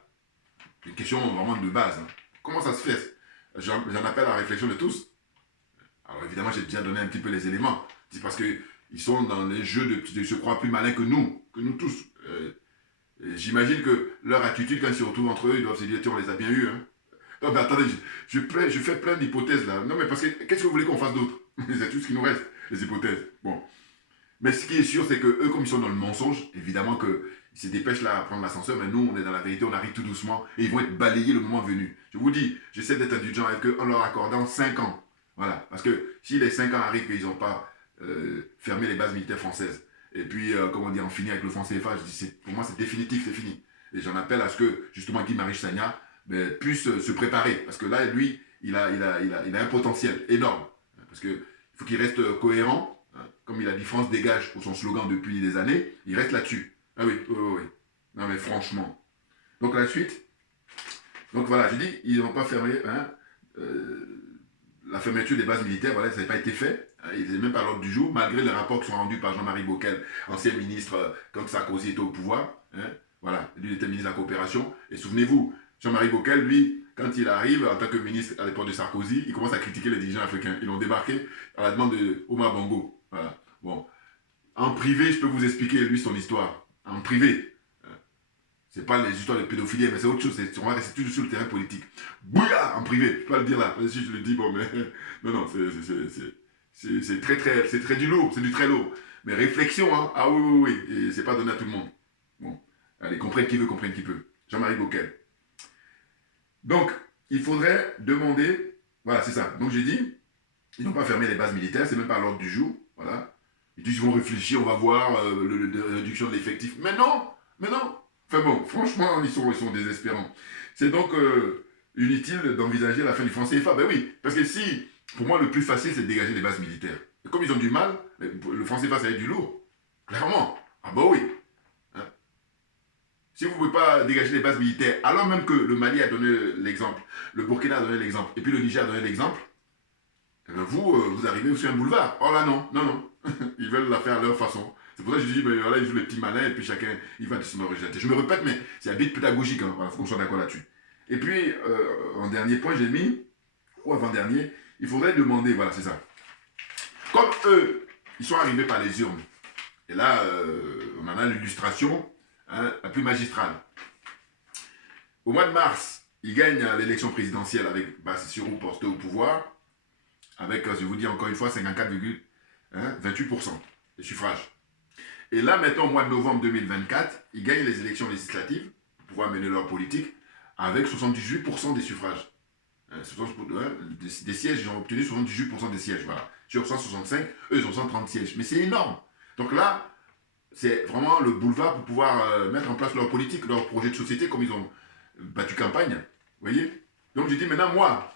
Une question vraiment de base. Hein. Comment ça se fait? J'en appelle à la réflexion de tous. Alors évidemment, j'ai déjà donné un petit peu les éléments. C'est parce qu'ils sont dans les jeux de se croire plus malins que nous tous. J'imagine que leur attitude, quand ils se retrouvent entre eux, ils doivent se dire, tiens, on les a bien eus. Hein. Non, mais attendez, je fais plein d'hypothèses là. Non, mais parce que, qu'est-ce que vous voulez qu'on fasse d'autre? C'est tout ce qui nous reste, les hypothèses. Bon. Mais ce qui est sûr, c'est que eux, comme ils sont dans le mensonge, évidemment qu'ils se dépêchent là à prendre l'ascenseur, mais nous, on est dans la vérité, on arrive tout doucement, et ils vont être balayés le moment venu. Je vous dis, j'essaie d'être indulgent avec eux en leur accordant 5 ans. Voilà. Parce que si les 5 ans arrivent qu'ils n'ont pas fermé les bases militaires françaises, et puis, comment dire, en finir avec le franc CFA, je dis, pour moi, c'est définitif, c'est fini. Et j'en appelle à ce que, justement, Guy Marius Sagna puisse se préparer. Parce que là, lui, il a un potentiel énorme. Parce qu'il faut qu'il reste cohérent. Comme il a dit France dégage pour son slogan depuis des années, il reste là-dessus. Ah oui, oui, oui. Non mais franchement. Donc la suite. Donc voilà, j'ai dit, ils n'ont pas fermé la fermeture des bases militaires, voilà, ça n'a pas été fait. Il n'est même pas à l'ordre du jour, malgré les rapports qui sont rendus par Jean-Marie Bockel, ancien ministre quand Sarkozy était au pouvoir. Hein, voilà, lui était ministre de la coopération. Et souvenez-vous, Jean-Marie Bockel, lui, quand il arrive en tant que ministre à l'époque de Sarkozy, il commence à critiquer les dirigeants africains. Ils l'ont débarqué à la demande de Omar Bongo. Voilà. Bon. En privé, je peux vous expliquer, lui, son histoire. En privé. C'est pas les histoires de pédophilie, mais c'est autre chose. On va rester toujours sur le terrain politique. Bouya en privé. Je peux pas le dire là. Si je le dis, bon, mais. Non, non, c'est très du lourd. C'est du très lourd. Mais réflexion, hein. Ah oui, oui, oui. Et c'est pas donné à tout le monde. Bon. Allez, comprenne qui veut, comprenne qui peut. Jean-Marie Bockel. Donc, il faudrait demander. Voilà, c'est ça. Donc, j'ai dit, ils n'ont pas fermé les bases militaires, c'est même pas à l'ordre du jour. Voilà. Ils disent qu'ils vont réfléchir, on va voir la réduction de l'effectif. Mais non, mais non. Enfin bon, franchement, ils sont désespérants. C'est donc inutile d'envisager la fin du franc CFA. Ben oui, parce que si, pour moi, le plus facile, c'est de dégager des bases militaires. Et comme ils ont du mal, le franc CFA, ça va être du lourd. Clairement. Ah bah oui. Hein? Si vous ne pouvez pas dégager des bases militaires, alors même que le Mali a donné l'exemple, le Burkina a donné l'exemple, et puis le Niger a donné l'exemple, eh bien vous arrivez sur un boulevard. Oh là non, non, non. Ils veulent la faire à leur façon. C'est pour ça que je dis, ben voilà, ils jouent les petits malins et puis chacun, il va se rejeter. Je me répète, mais c'est un bit pédagogique, hein. Voilà, faut qu'on soit d'accord là-dessus. Et puis, en dernier point, j'ai mis, ou avant-dernier, il faudrait demander, voilà, c'est ça. Comme eux, ils sont arrivés par les urnes, et là, on en a l'illustration la plus magistrale. Au mois de mars, ils gagnent l'élection présidentielle avec Bassirou porté au pouvoir, avec, je vous dis encore une fois, 54,28% des suffrages. Et là, maintenant, au mois de novembre 2024, ils gagnent les élections législatives pour pouvoir mener leur politique avec 78% des suffrages. Des sièges, ils ont obtenu 78% des sièges. Voilà. Sur 165, eux, ils ont 130 sièges. Mais c'est énorme. Donc là, c'est vraiment le boulevard pour pouvoir mettre en place leur politique, leur projet de société, comme ils ont battu campagne. Vous voyez? Donc je dis maintenant, moi,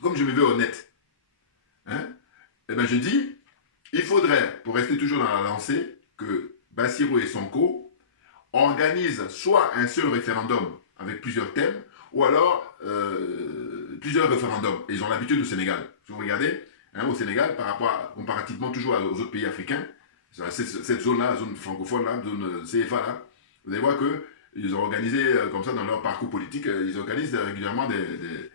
comme je me veux honnête, eh ben je dis, il faudrait, pour rester toujours dans la lancée, que Bassirou et Sonko organisent soit un seul référendum avec plusieurs thèmes, ou alors plusieurs référendums. Et ils ont l'habitude au Sénégal. Si vous regardez, au Sénégal, comparativement toujours aux autres pays africains, cette zone-là, la zone francophone, la zone CFA, là, vous allez voir qu'ils ont organisé, comme ça, dans leur parcours politique, ils organisent régulièrement des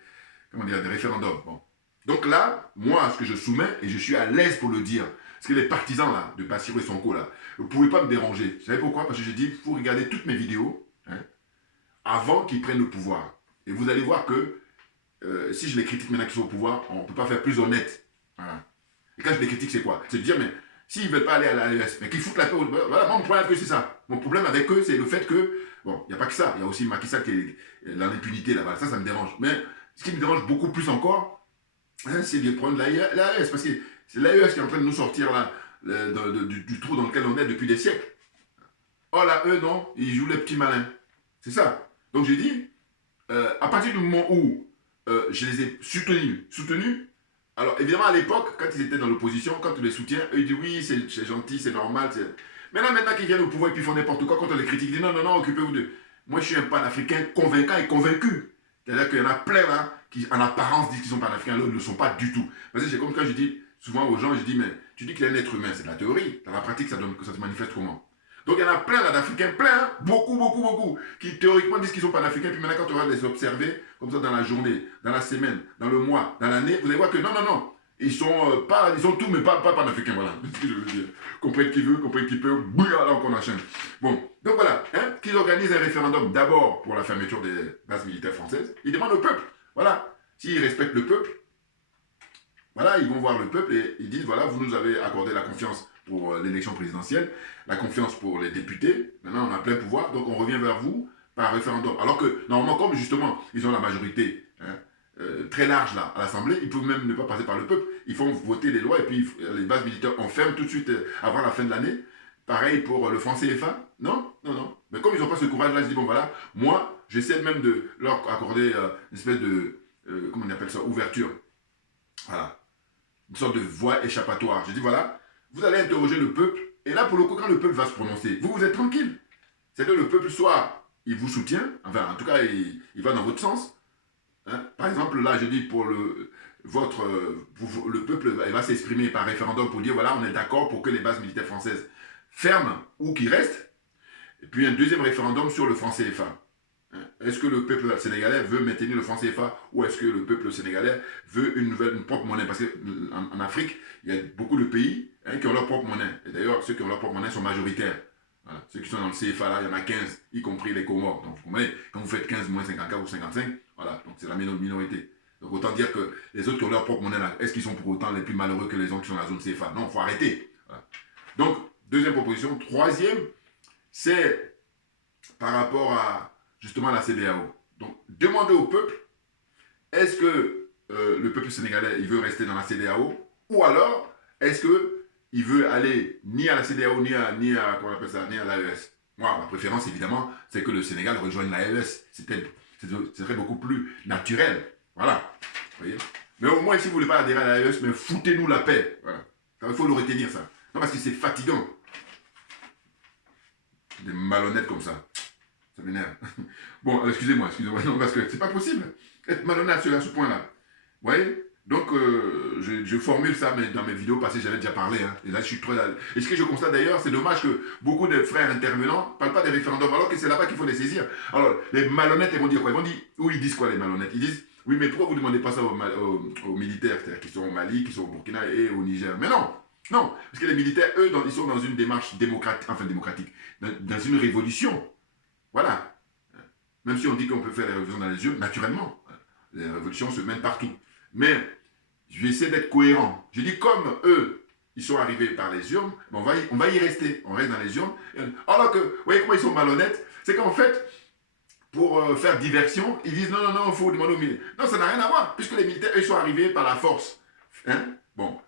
référendums. Bon. Donc là, moi, ce que je soumets, et je suis à l'aise pour le dire, parce que les partisans là, de Bassirou et Sonko, là, vous ne pouvez pas me déranger. Vous savez pourquoi? Parce que je dis, il faut regarder toutes mes vidéos avant qu'ils prennent le pouvoir. Et vous allez voir que si je les critique maintenant qu'ils sont au pouvoir, on ne peut pas faire plus honnête. Voilà. Et quand je les critique, c'est quoi? C'est de dire, mais s'ils ne veulent pas aller à l'AES, mais qu'ils foutent la paix. Voilà, mon problème avec eux, c'est ça. Mon problème avec eux, c'est le fait que, bon, il n'y a pas que ça. Il y a aussi Macky Sall qui est l'impunité là-bas. Ça me dérange. Mais ce qui me dérange beaucoup plus encore, c'est le problème de l'AES. Parce que c'est l'AES qui est en train de nous sortir là du trou dans lequel on est depuis des siècles. Oh là, eux, non, ils jouent les petits malins. C'est ça. Donc j'ai dit, à partir du moment où je les ai soutenus, alors évidemment à l'époque, quand ils étaient dans l'opposition, quand on les soutient, eux ils disent oui, c'est gentil, c'est normal. Maintenant qu'ils viennent au pouvoir et puis ils font n'importe quoi, quand on les critique, ils disent non, non, non, occupez-vous de... Moi je suis un panafricain convaincant et convaincu. C'est-à-dire qu'il y en a plein là, qui en apparence disent qu'ils sont panafricains, l'autre ne le sont pas du tout. Parce que c'est comme quand je dis souvent aux gens, je dis, mais tu dis qu'il est un être humain, c'est de la théorie. Dans la pratique, ça se manifeste comment? Donc il y en a plein là d'Africains, plein, hein, beaucoup, qui théoriquement disent qu'ils sont panafricains, puis maintenant quand on va les observer, comme ça dans la journée, dans la semaine, dans le mois, dans l'année, vous allez voir que non, non, non, ils sont tout, mais pas panafricains, voilà, c'est ce que je veux dire. Comprennent qui veut, comprennent qui peut, bouillard, alors qu'on enchaîne. Bon, donc voilà, hein, qu'ils organisent un référendum d'abord pour la fermeture des bases militaires françaises, ils demandent au peuple, voilà, s'ils respectent le peuple, voilà, ils vont voir le peuple et ils disent, voilà, vous nous avez accordé la confiance pour l'élection présidentielle, la confiance pour les députés, maintenant on a plein pouvoir, donc on revient vers vous par référendum. Alors que, normalement, comme justement, ils ont la majorité hein, très large là, à l'Assemblée, ils peuvent même ne pas passer par le peuple, ils font voter les lois et puis les bases militaires, on ferme tout de suite avant la fin de l'année. Pareil pour le franc CFA, non, non, non. Mais comme ils n'ont pas ce courage-là, ils se disent, bon voilà, moi, j'essaie même de leur accorder une espèce de, comment on appelle ça, ouverture. Voilà. Une sorte de voie échappatoire. Je dis, voilà, vous allez interroger le peuple, et là, pour le coup, quand le peuple va se prononcer, vous êtes tranquille. C'est que le peuple, soit il vous soutient, enfin, en tout cas, il va dans votre sens. Hein. Par exemple, là, je dis pour le peuple, il va s'exprimer par référendum pour dire, voilà, on est d'accord pour que les bases militaires françaises ferment ou qu'ils restent. Et puis, un deuxième référendum sur le franc CFA. Est-ce que le peuple sénégalais veut maintenir le franc CFA ou est-ce que le peuple sénégalais veut une propre monnaie? Parce qu'en Afrique, il y a beaucoup de pays hein, qui ont leur propre monnaie. Et d'ailleurs, ceux qui ont leur propre monnaie sont majoritaires. Voilà. Ceux qui sont dans le CFA, là, il y en a 15, y compris les Comores. Donc, vous comprenez, quand vous faites 15 moins 54 ou 55, voilà, donc c'est la minorité. Donc, autant dire que les autres qui ont leur propre monnaie, là, est-ce qu'ils sont pour autant les plus malheureux que les autres qui sont dans la zone CFA? Non, il faut arrêter. Voilà. Donc, deuxième proposition. Troisième, c'est par rapport à justement la CEDEAO. Donc, demandez au peuple, est-ce que le peuple sénégalais, il veut rester dans la CEDEAO ou alors, est-ce qu'il veut aller ni à la CEDEAO, ni à comment on appelle ça, ni à l'AES. Moi, ma préférence, évidemment, c'est que le Sénégal rejoigne l'AES. Ce serait beaucoup plus naturel. Voilà. Vous voyez? Mais au moins, si vous ne voulez pas adhérer à l'AES, mais foutez-nous la paix. Voilà. Il faut le retenir, ça. Non, parce que c'est fatigant. Des malhonnêtes comme ça. Ça m'énerve. Bon, excusez-moi, non, parce que c'est pas possible. Être malhonnête à ce point-là. Vous voyez? Donc, je formule ça dans mes vidéos parce que j'avais déjà parlé. Hein. Et là, je suis trop... Et ce que je constate d'ailleurs, c'est dommage que beaucoup de frères intervenants ne parlent pas des référendums, alors que c'est là-bas qu'il faut les saisir. Alors, les malhonnêtes, ils vont dire quoi? Ils disent quoi, les malhonnêtes? Ils disent, oui, mais pourquoi vous ne demandez pas ça aux militaires, c'est-à-dire qui sont au Mali, qui sont au Burkina et au Niger? Mais non! Non, parce que les militaires, eux, ils sont dans une démarche démocratique, dans une révolution. Voilà. Même si on dit qu'on peut faire les révolutions dans les urnes, naturellement, les révolutions se mènent partout. Mais je vais essayer d'être cohérent. Je dis comme eux, ils sont arrivés par les urnes, on va y rester. On reste dans les urnes. Alors que, vous voyez comment ils sont malhonnêtes? C'est qu'en fait, pour faire diversion, ils disent non, non, non, il faut demander aux militaires. Non, ça n'a rien à voir, puisque les militaires, eux, ils sont arrivés par la force. Hein? Bon,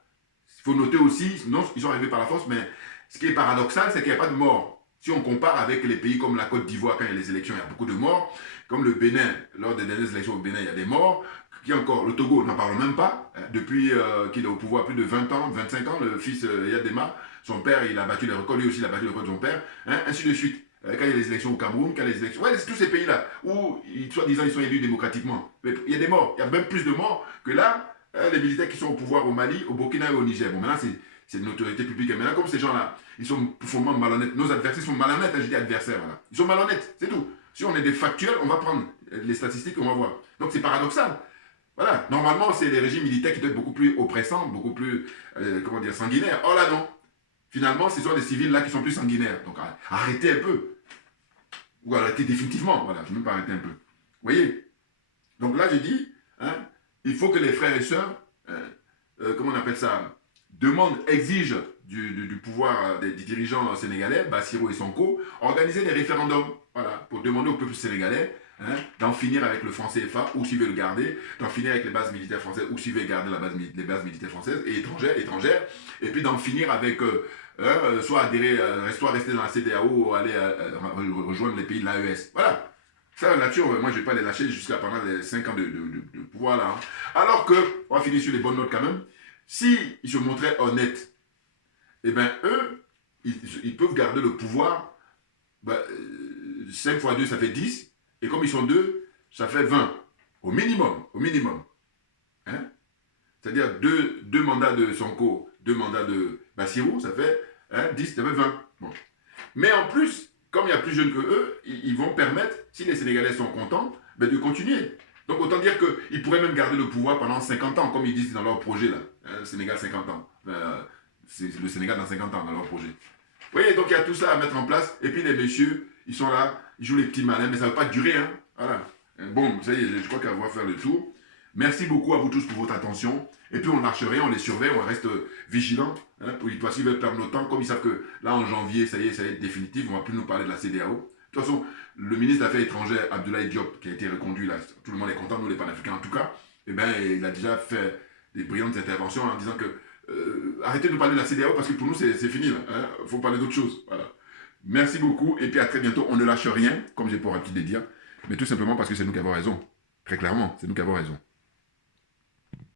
il faut noter aussi, non, ils sont arrivés par la force, mais ce qui est paradoxal, c'est qu'il n'y a pas de mort. Si on compare avec les pays comme la Côte d'Ivoire, quand il y a les élections, il y a beaucoup de morts. Comme le Bénin, lors des dernières élections au Bénin, il y a des morts. Qui encore, le Togo, n'en parle même pas. Depuis qu'il est au pouvoir plus de 20 ans, 25 ans, le fils Yadema, son père, il a battu les records, lui aussi, il a battu les records de son père, hein, ainsi de suite. Quand il y a les élections au Cameroun, quand il y a les élections... Ouais, c'est tous ces pays-là, où, soi-disant, ils sont élus démocratiquement. Mais il y a des morts, il y a même plus de morts que là, les militaires qui sont au pouvoir au Mali, au Burkina et au Niger. Bon, maintenant, c'est une autorité publique. Et maintenant, comme ces gens-là, ils sont profondément malhonnêtes. Nos adversaires sont malhonnêtes, je dis adversaires, voilà. Ils sont malhonnêtes, c'est tout. Si on est des factuels, on va prendre les statistiques, on va voir. Donc c'est paradoxal. Voilà. Normalement, c'est les régimes militaires qui doivent être beaucoup plus oppressants, beaucoup plus, sanguinaires. Oh là non. Finalement, ce sont les civils là qui sont plus sanguinaires. Donc arrêtez un peu. Ou arrêtez définitivement. Voilà, je ne vais même pas arrêter un peu. Vous voyez? Donc là, j'ai dit, hein, il faut que les frères et sœurs, comment on appelle ça, exigent du pouvoir des dirigeants sénégalais, Bassirou et Sonko, organiser des référendums, voilà, pour demander au peuple sénégalais, d'en finir avec le franc CFA ou s'ils veulent le garder, d'en finir avec les bases militaires françaises ou s'ils veulent garder les bases militaires françaises et étrangères, et puis d'en finir avec soit adhérer, soit rester dans la CEDEAO ou aller rejoindre les pays de l'AES. Voilà. Ça, la nature, moi je ne vais pas les lâcher jusqu'à pendant les 5 ans de pouvoir là. Alors que, on va finir sur les bonnes notes quand même, s'ils se montraient honnêtes, eh bien eux, ils peuvent garder le pouvoir, 5 fois 2 ça fait 10, et comme ils sont 2, ça fait 20, au minimum, au minimum. Hein? C'est-à-dire 2 mandats de Sonko, 2 mandats de Bassirou, ça fait 10, ça fait 20. Bon. Mais en plus, comme il y a plus jeunes que eux, ils vont permettre, si les Sénégalais sont contents, de continuer. Donc autant dire qu'ils pourraient même garder le pouvoir pendant 50 ans, comme ils disent dans leur projet là. Sénégal 50 ans. C'est le Sénégal dans 50 ans dans leur projet. Vous voyez, donc il y a tout ça à mettre en place. Et puis les messieurs, ils sont là, ils jouent les petits malins, mais ça ne va pas durer. Hein. Voilà. Bon, ça y est, je crois qu'on va faire le tour. Merci beaucoup à vous tous pour votre attention. Et puis on ne lâche rien, on les surveille, on reste vigilants. Hein, parce qu'ils veulent perdre notre temps, comme ils savent que là en janvier, ça y est, ça va être définitif, on ne va plus nous parler de la CEDEAO. De toute façon, le ministre des Affaires étrangères, Abdoulaye Diop, qui a été reconduit là, tout le monde est content, nous les panafricains en tout cas, eh ben, il a déjà fait des brillantes interventions en disant que arrêtez de nous parler de la CEDEAO parce que pour nous c'est fini là. Il faut parler d'autre chose. Voilà. Merci beaucoup et puis à très bientôt. On ne lâche rien, comme j'ai pour habitude de dire, mais tout simplement parce que c'est nous qui avons raison. Très clairement, c'est nous qui avons raison.